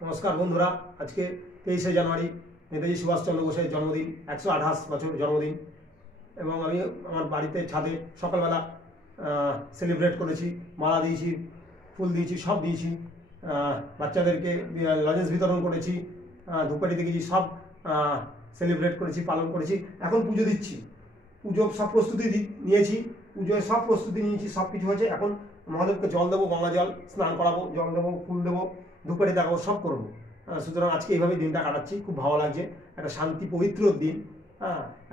নমস্কার বন্ধুরা, আজকে 23শে জানুয়ারি নেতাজি সুভাষচন্দ্র বোসের জন্মদিন, 128 বছর জন্মদিন। এবং আমি আমার বাড়িতে ছাদে সকালবেলা সেলিব্রেট করেছি, মালা দিয়েছি, ফুল দিয়েছি, সব দিয়েছি। বাচ্চাদেরকে লজেন্স বিতরণ করেছি, ধূপকাঠি দেখেছি, সব সেলিব্রেট করেছি, পালন করেছি। এখন পুজো দিচ্ছি, পুজো সব প্রস্তুতি নিয়েছি, পুজোয় সব প্রস্তুতি নিয়েছি, সব কিছু হয়েছে। এখন মহাদেবকে জল দেবো, গঙ্গা জল, স্নান করাবো, জল দেবো, ফুল দেবো, ধূপকাঠি দেখাবো, সব করবো। সুতরাং আজকে এইভাবেই দিনটা কাটাচ্ছি, খুব ভালো লাগছে। একটা শান্তি পবিত্র দিন,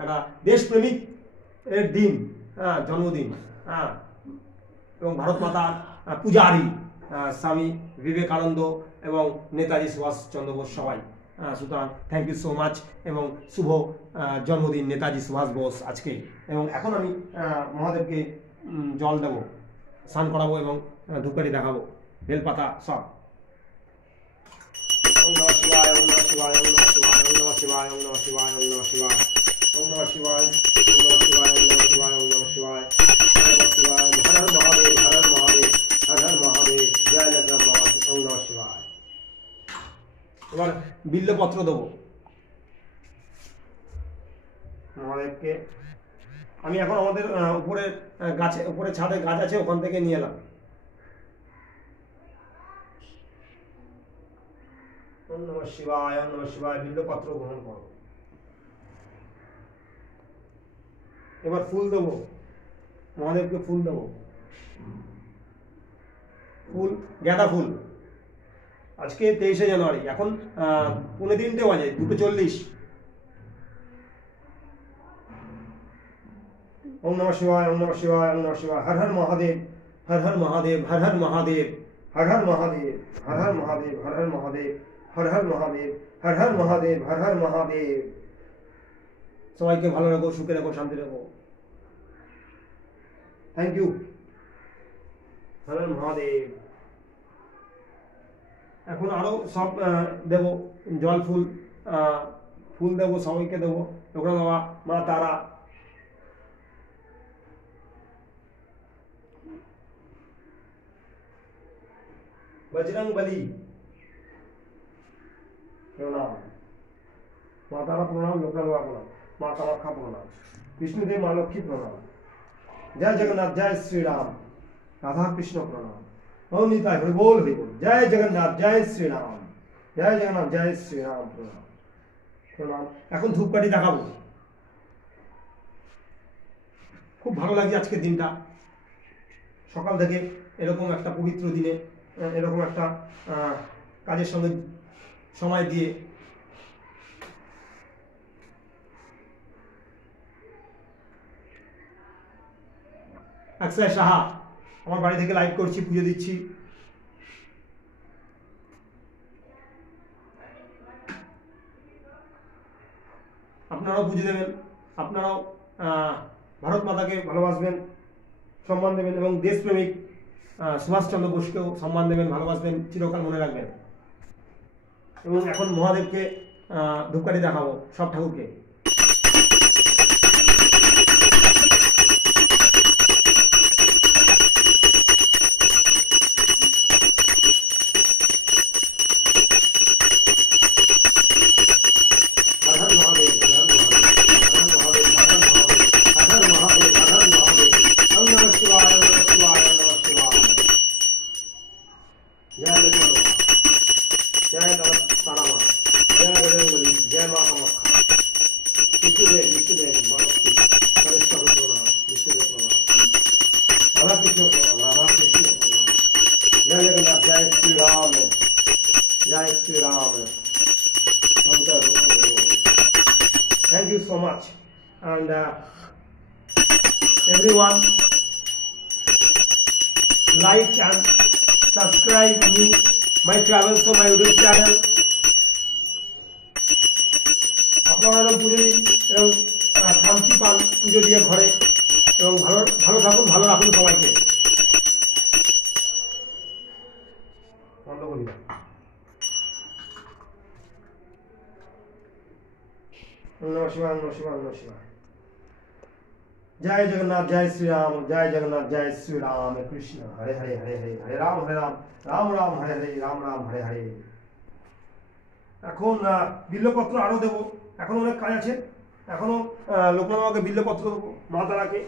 একটা দেশপ্রেমিক এর দিন, জন্মদিন, এবং ভারত মাতা পূজারী স্বামী বিবেকানন্দ এবং নেতাজি সুভাষচন্দ্র বোস সবাই। সুতরাং থ্যাংক ইউ সো মাচ এবং শুভ জন্মদিন নেতাজি সুভাষ বোস আজকে। এবং এখন আমি মহাদেবকে জল দেবো, স্নান করাবো এবং ধূপকাঠি দেখাবো, বেলপাতা সব। ওম নমঃ শিবায়, ওম নমঃ শিবায়, ওম নমঃ শিবায়, ওম নমঃ শিবায়, ওম নমঃ শিবায়, ওম নমঃ শিবায়, ওম নমঃ শিবায়, ওম নমঃ শিবায়, ওম নমঃ শিবায়, ওম নমঃ শিবায়, ওম নমঃ শিবায়। হর হর মহাদেব, হর হর মহাদেব, হর হর মহাদেব, জয় জগন্নাথ মহাদেব, ওম নমঃ শিবায়। এবার বিল্লপত্র দেবো মহাদেবকে। আমি এখন আমাদের উপরে গাছে, উপরে ছাদে গাছ আছে, ওখান থেকে নিয়ে এলাম। ওম নমঃ শিবায়, ওম নমঃ শিবায়, বিল্লপত্র গ্রহণ করো। এবার ফুল দেবো, মহাদেবকে ফুল দেবো। ফুল গাঁদা ফুল। আজকে 23শে জানুয়ারি, এখন 3:45 বাজে, 2:40। ওম নমঃ শিবায়, ওম নমঃ শিবায়, ওম নমঃ শিবায়। হর হর মহাদেব, হর হর মহাদেব, হর হর মহাদেব, হর হর মহাদেব, হর হর মহাদেব, হর হর মহাদেব, হর হর মহাদেব, হর হর মহাদেব, হর হর মহাদেব। সবাইকে ভালো রাখো, সুখে রাখো, শান্তি রাখো। Thank you. হর হর মহাদেব। এখন আরো সব দেব, জল ফুল, ফুল দেবো, সবাইকে দেবো। লোকনাথ বাবা, মা তারা, बजरंग बली प्रणाम, माँ तारा प्रणाम, लोकनाथ बाबा प्रणाम, माँ कामाख्या प्रणाम, विष्णुदेव माँ लक्ष्मी प्रणाम, जय जगन्नाथ, जय श्री राम, राधा कृष्ण प्रणाम, ओम निताय हरि बोल, जय जगन्नाथ, जय श्री राम, जय जगन्नाथ, जय श्री राम, प्रणाम प्रणाम। এখন ধূপকাঠি দেখাবো। খুব ভালো লাগছে আজকের দিনটা, সকাল থেকে এরকম একটা পবিত্র দিনে এরকম একটা কাজের সঙ্গে সময় দিয়ে। অক্ষয় সাহা, আমার বাড়ি থেকে লাইভ করছি, পুজো দিচ্ছি। আপনারাও পুজো দেবেন, আপনারাও ভারত মাতাকে ভালোবাসবেন, সম্মান দেবেন এবং দেশপ্রেমিক সুভাষচন্দ্র বোসকেও সম্মান দেবেন, ভালোবাসবেন, চিরকাল মনে রাখবেন। এবং এখন মহাদেবকে ধূপকাঠি দেখাবো, সব ঠাকুরকে। जय तारा माँ, जय बजरंग बली, जय माँ कामाख्या, विष्णुदेव, विष्णुदेव माँ लक्ष्मी, गणेश ठाकुर प्रणाम, विष्णुदेव प्रणाम, राधा कृष्ण प्रणाम, राधा कृष्ण प्रणाम, जय जगन्नाथ, जय श्री राम, जय Shri Ram. Thank you so much, and everyone like and subscribe me, my travels on my YouTube channel. আপনারা এরকম পুজো দিন এবং শান্তি পান পুজো দিয়ে ঘরে, এবং ভালো ভালো থাকুন, ভালো রাখুন সবাইকে। বন্ধ করি। নমঃ শিবায়, নমঃ শিবায়, নমঃ শিবায়। जय जगन्नाथ, जय श्री राम, जय जगन्नाथ, जय श्री राम कृष्ण, हरे हरे हरे हरे, हरे राम राम राम हरे हरे, राम राम हरे हरे। এখন বিল্লপত্র আরও দেবো, এখন অনেক কাজ আছে, এখনও লোকনাথ বাবাকে বিল্লপত্র দেবো, মা তারাকে।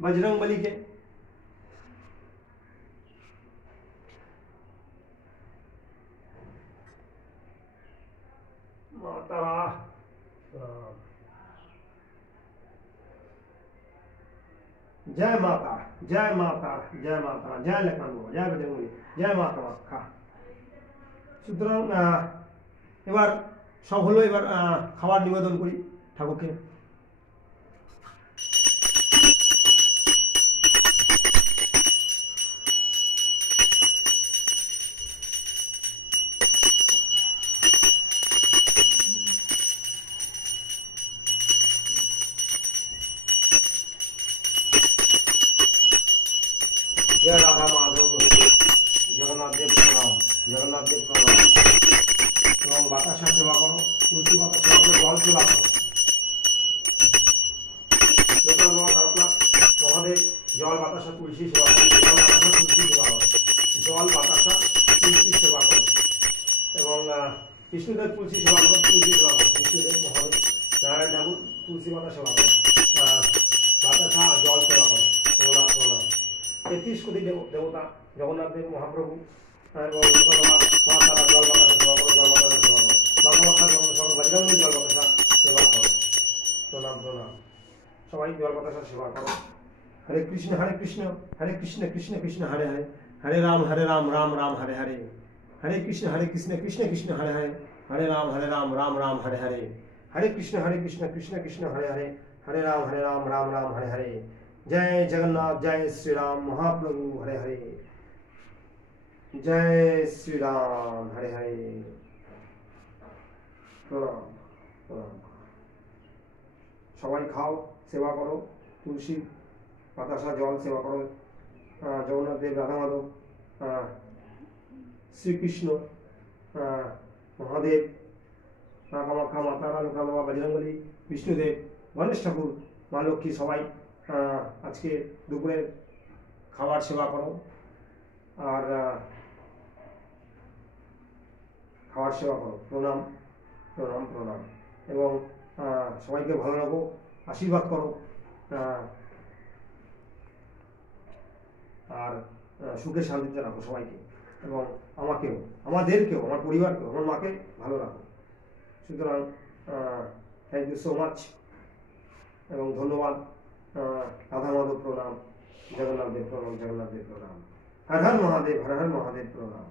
बजरंगबली के माता जय माता जय माता जय माता जय लखनऊ जय बजरंगबली जय माता खा। সুতরাং এবার সব হলো, এবার খাবার নিবেদন করি ঠাকুরকে। जय राधा माधव जगन्नाथ देव प्रणाम, जगन्नाथ देव प्रणाम। এবং বাতাসা সেবা করো, তুলসী পাতা সেবা করো, জল সেবা করো। লোকাল বাবা তারকনাথ মহাদেব জল বাতাসা তুলসী সেবা করো, জল বাতাসা তুলসী সেবা করো, জল বাতাসা তুলসী সেবা করো। এবং কৃষ্ণদেব তুলসী সেবা করো, তুলসী সেবা করো, কৃষ্ণদেব মহাদেব নারায়ণ ঠাকুর তুলসী পাতা সেবা করো, বাতাসা জল সেবা করো। প্রণাম প্রণাম। 33 কোটি দেবতা জগন্নাথ দেব মহাপ্রভু এবং মা তারা জল বাতাসা সেবা করো, জল বাতাসা সেবা করো, বাংলা জগন্নাথ বজরঙ্গবলী জল বাতাসা সেবা করো। প্রণাম প্রণাম। সবাই জল বাতাসা সেবা করো। হরে কৃষ্ণ কৃষ্ণ কৃষ্ণ হরে হরে, হরে রাম রাম রাম হরে হরে, হরে কৃষ্ণ কৃষ্ণ কৃষ্ণ হরে হরে, হরে রাম রাম রাম হরে হরে, হরে কৃষ্ণ কৃষ্ণ কৃষ্ণ হরে হরে, हरे राम राम राम हरे हरे। जय जगन्नाथ, जय श्री राम महाप्रभु, हरे हरे। जय श्री राम, हरे हरे। प्रणाम प्रणाम। सबाई खाओ, सेवा करो, तुलसी बातासा जल सेवा करो, जगन्नाथ देव राधा माधव श्री कृष्ण महादेव कामाख्या माता लोकनाथ बाबा बजरंगबली विष्णुदेव गणेश ठाकुर মা লক্ষ্মী সবাই আজকে দুপুরে খাবার সেবা করো আর খাবার সেবা করো। প্রণাম প্রণাম প্রণাম। এবং সবাইকে ভালো রাখো, আশীর্বাদ করো আর সুখে শান্তিতে রাখো সবাইকে, এবং আমাকেও, আমাদেরকেও, আমার পরিবারকেও, আমার মাকে ভালো রাখো। সুতরাং থ্যাংক ইউ সো মাচ এবং ধন্যবাদ। রাধা মাধব প্রণাম, जगन्नाथ देव प्रणाम, जगन्नाथ देव प्रणाम। हर हर महादेव, हर हर महादेव प्रणाम।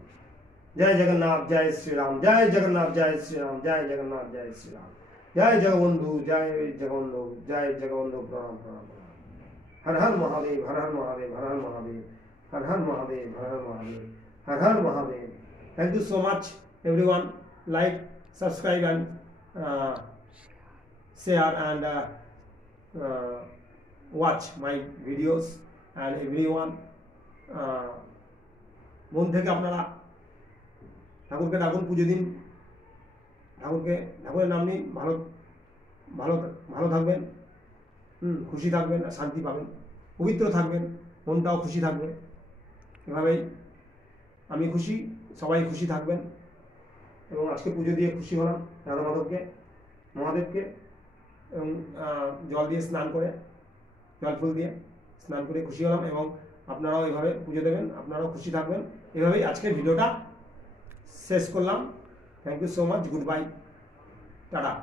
जय जगन्नाथ, जय श्री राम, जय जगन्नाथ, जय श्री राम, जय जगन्नाथ, जय श्री राम, जय जगबंधु, जय जगबंधु, जय जगबंधु, प्रणाम प्रणाम प्रणाम। Har Har Mahadev, Har Har Mahadev, Har Har Mahadev, Har Har Mahadev, Har Har Mahadev, Har Har Mahadev. Thank you so much everyone. Like, subscribe and share and watch my videos and everyone। মন থেকে আপনারা ঠাকুরকে ডাকুন, পুজো দিন, ঠাকুরের নাম নিয়ে ভালো ভালো ভালো থাকবেন, খুশি থাকবেন, শান্তি পাবেন, পবিত্র থাকবেন, মনটাও খুশি থাকবে। এভাবেই আমি খুশি, সবাই খুশি থাকবেন। এবং আজকে পুজো দিয়ে খুশি হলাম রাধা মাধবকে, মহাদেবকে, এবং জল দিয়ে স্নান করে, জল ফুল দিয়ে স্নান করে খুশি হলাম। এবং আপনারাও এভাবে পুজো দেবেন, আপনারাও খুশি থাকবেন। এভাবেই আজকের ভিডিওটা শেষ করলাম। Thank you so much, good bye, tata.